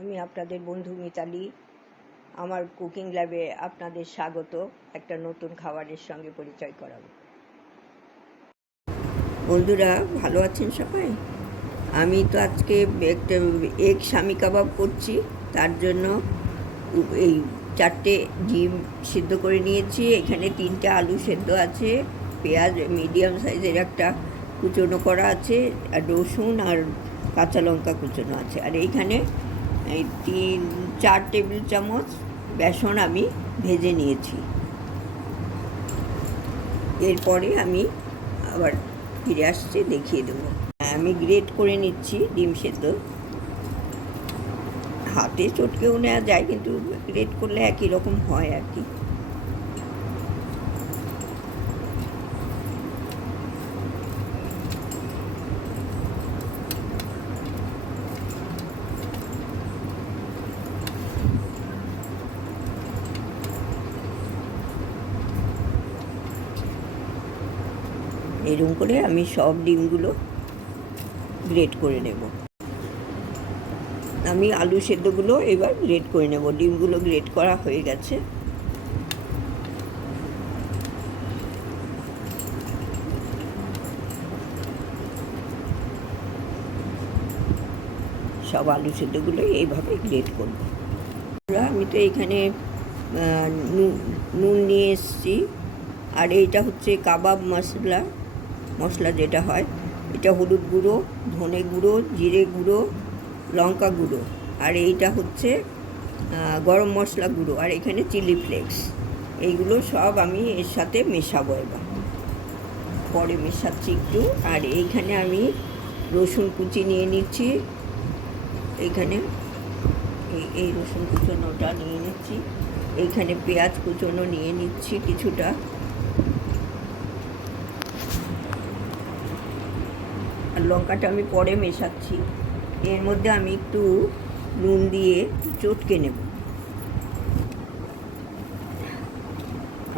আমি আপনাদের বন্ধু মিতালি। আমার কুকিং ল্যাবে আপনাদের স্বাগত। একটা নতুন খাবারের সঙ্গে পরিচয় করাবো। বন্ধুরা, ভালো আছেন সবাই? আমি তো আজকে একটা এগ শামি কাবাব করছি। তার জন্য এই 4টে ডিম সিদ্ধ করে নিয়েছি। এখানে 3টে আলু সেদ্ধ আছে, পেঁয়াজ মিডিয়াম সাইজের একটা কুচনো করা আছে, আর রসুন আর কাঁচা লঙ্কা কুচনো আছে। আর এইখানে এই 4 টেবিল চামচ বেসন আমি ভেজে নিয়েছি। এরপরে আমি আবার ফিরে আসছি, দেখিয়ে দেবো। আমি গ্রেট করে নিচ্ছি ডিম সেদ্ধ। হাতে চটকেও নেওয়া যায়, কিন্তু গ্রেট করলে একই রকম হয় আর কি। এরকম করে আমি সব ডিমগুলো গ্রেট করে নেব। আমি আলু সেদ্ধগুলো এবার গ্রেট করে নেব। ডিমগুলো গ্রেট করা হয়ে গেছে। সব আলু সেদ্ধগুলো এইভাবে গ্রেট করব। আমি তো এখানে নুন নিয়ে এসেছি, আর এইটা হচ্ছে কাবাব মশলা যেটা হয়। এটা হলুদ গুঁড়ো, ধনে গুঁড়ো, জিরে গুঁড়ো, লঙ্কা গুঁড়ো, আর এইটা হচ্ছে গরম মশলা গুঁড়ো, আর এখানে চিলি ফ্লেক্স। এইগুলো সব আমি এর সাথে মেশাবো। এবার পরে মেশাচ্ছি একটু। আর এইখানে আমি রসুন কুচি নিয়ে নিচ্ছি। এইখানে এই রসুন কুচোনোটা নিয়ে নিচ্ছি। এইখানে পেঁয়াজ কুচোনো নিয়ে নিচ্ছি কিছুটা। আর লঙ্কাটা আমি পরে মেশাচ্ছি। এর মধ্যে আমি একটু নুন দিয়ে চটকে নেব।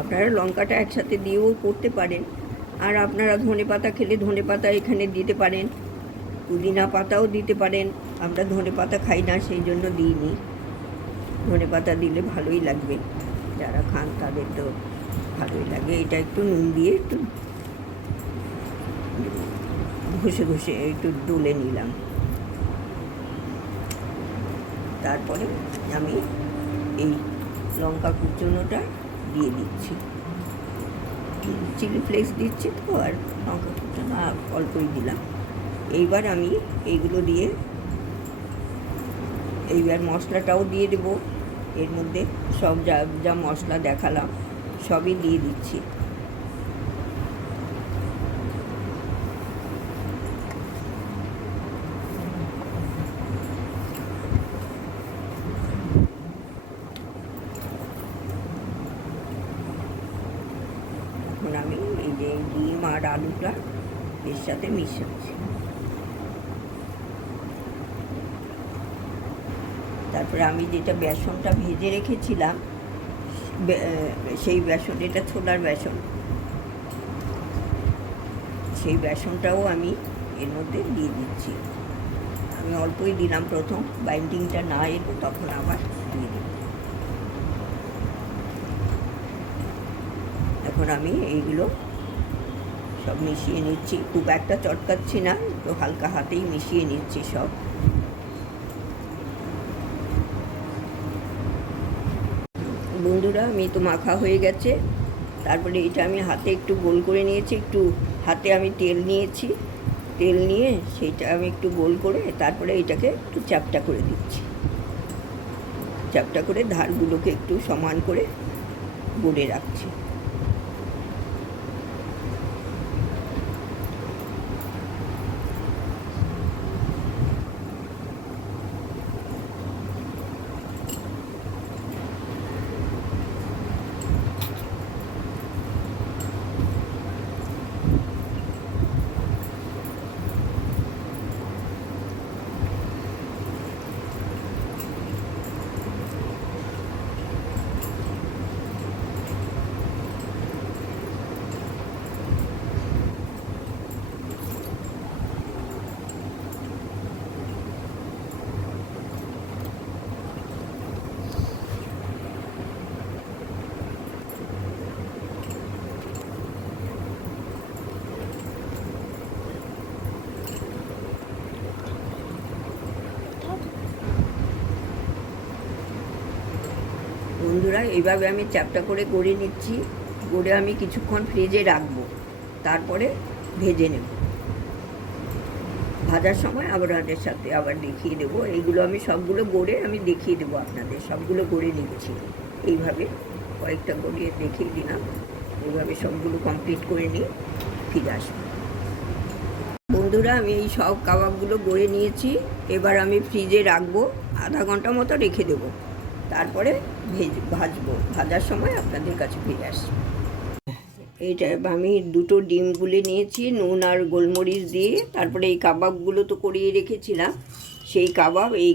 আপনারা লঙ্কাটা একসাথে দিয়েও করতে পারেন, আর আপনারা ধনে পাতা খেলে ধনে পাতা এখানে দিতে পারেন, পুদিনা পাতাও দিতে পারেন। আমরা ধনে পাতা খাই না, সেই জন্য দিইনি। ধনে পাতা দিলে ভালোই লাগবে, যারা খান তাদের তো ভালোই লাগে। এটা একটু নুন দিয়ে একটু ঘষে ঘষে একটু ডলে নিলাম। তারপরে আমি এই লঙ্কা কুচনোটা দিয়ে দিচ্ছি। চিলি ফ্লেক্স দিচ্ছি তো, আর লঙ্কা কুচনো অল্পই দিলাম। এইবার আমি এইগুলো দিয়ে এইবার মশলাটাও দিয়ে দেবো। এর মধ্যে সব যা যা মশলা দেখালাম সবই দিয়ে দিচ্ছি। এখন আমি এই যে ডিম আর আলুটা এর সাথে মিশাচ্ছি। তারপরে আমি যেটা বেসনটা ভেজে রেখেছিলাম, সেই বেসন, এটা ছোলার বেসন, সেই বেসনটাও আমি এর মধ্যে দিয়ে দিচ্ছি। আমি অল্পই দিলাম প্রথম, বাইন্ডিংটা না এলো তখন আবার দিয়ে দেব। এখন আমি এইগুলো সব মিশিয়ে নিচ্ছি। খুব একটা চটকাচ্ছি না, তো হালকা হাতেই মিশিয়ে নিচ্ছি সব। বন্ধুরা, আমি তো মাখা হয়ে গেছে। তারপরে এটা আমি হাতে একটু গোল করে নিয়েছি। একটু হাতে আমি তেল নিয়েছি, তেল নিয়ে সেইটা আমি একটু গোল করে তারপরে এটাকে একটু চ্যাপ্টা করে দিচ্ছি। চ্যাপ্টা করে ধারগুলোকে একটু সমান করে গড়ে রাখছি। বন্ধুরা, এইভাবে আমি চ্যাপটা করে গড়ে নিচ্ছি। গড়ে আমি কিছুক্ষণ ফ্রিজে রাখবো, তারপরে ভেজে নেব। ভাজার সময় আপনাদের সাথে আবার দেখিয়ে দেবো। এইগুলো আমি সবগুলো গড়ে আমি দেখিয়ে দেবো আপনাদের। সবগুলো গড়ে নিচ্ছি এইভাবে, কয়েকটা গড়িয়ে দেখিয়ে দিলাম। এইভাবে সবগুলো কমপ্লিট করে নিয়ে ফিরে আসবো। বন্ধুরা, আমি এই সব কাবাবগুলো গড়ে নিয়েছি। এবার আমি ফ্রিজে রাখবো, আধা ঘন্টা মতো রেখে দেবো, তারপরে ভাজবো। ভাজার সময় আপনাদের কাছে ফিরে আসছি। এইটা আমি দুটো ডিম গুলে নিয়েছি নুন আর গোলমরিচ দিয়ে। তারপরে এই কাবাবগুলো তো করিয়ে রেখেছিলাম, সেই কাবাব এই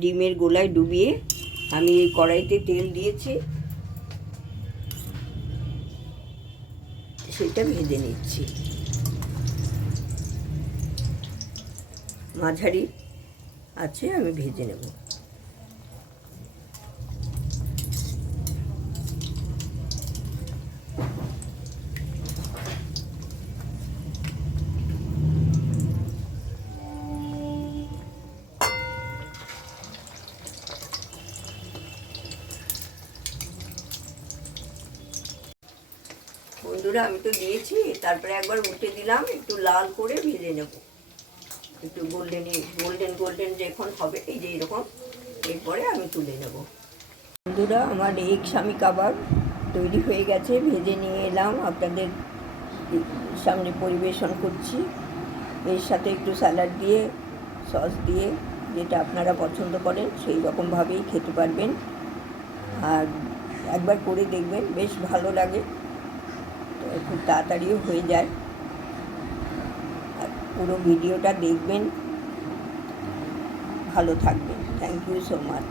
ডিমের গোলায় ডুবিয়ে আমি এই কড়াইতে তেল দিয়েছি, সেটা ভেজে নিচ্ছি। মাঝারি আছে, আমি ভেজে নেব। বন্ধুরা, আমি তো দিয়েছি, তারপরে একবার উল্টে দিলাম, একটু লাল করে ভেজে নেব। একটু গোল্ডেন যখন হবে, এই যে এরকম, এরপরে আমি তুলে নেব। বন্ধুরা, আমার এগ স্বামী কাবাব তৈরি হয়ে গেছে। ভেজে নিয়ে এলাম, আপনাদের সামনে পরিবেশন করছি। এর সাথে একটু স্যালাড দিয়ে, সস দিয়ে, যেটা আপনারা পছন্দ করেন সেই রকমভাবেই খেতে পারবেন। আর একবার করে দেখবেন, বেশ ভালো লাগে, খুব তাড়াতাড়িও হয়ে যায়। আর পুরো ভিডিওটা দেখবেন, ভালো থাকবেন। Thank you so much.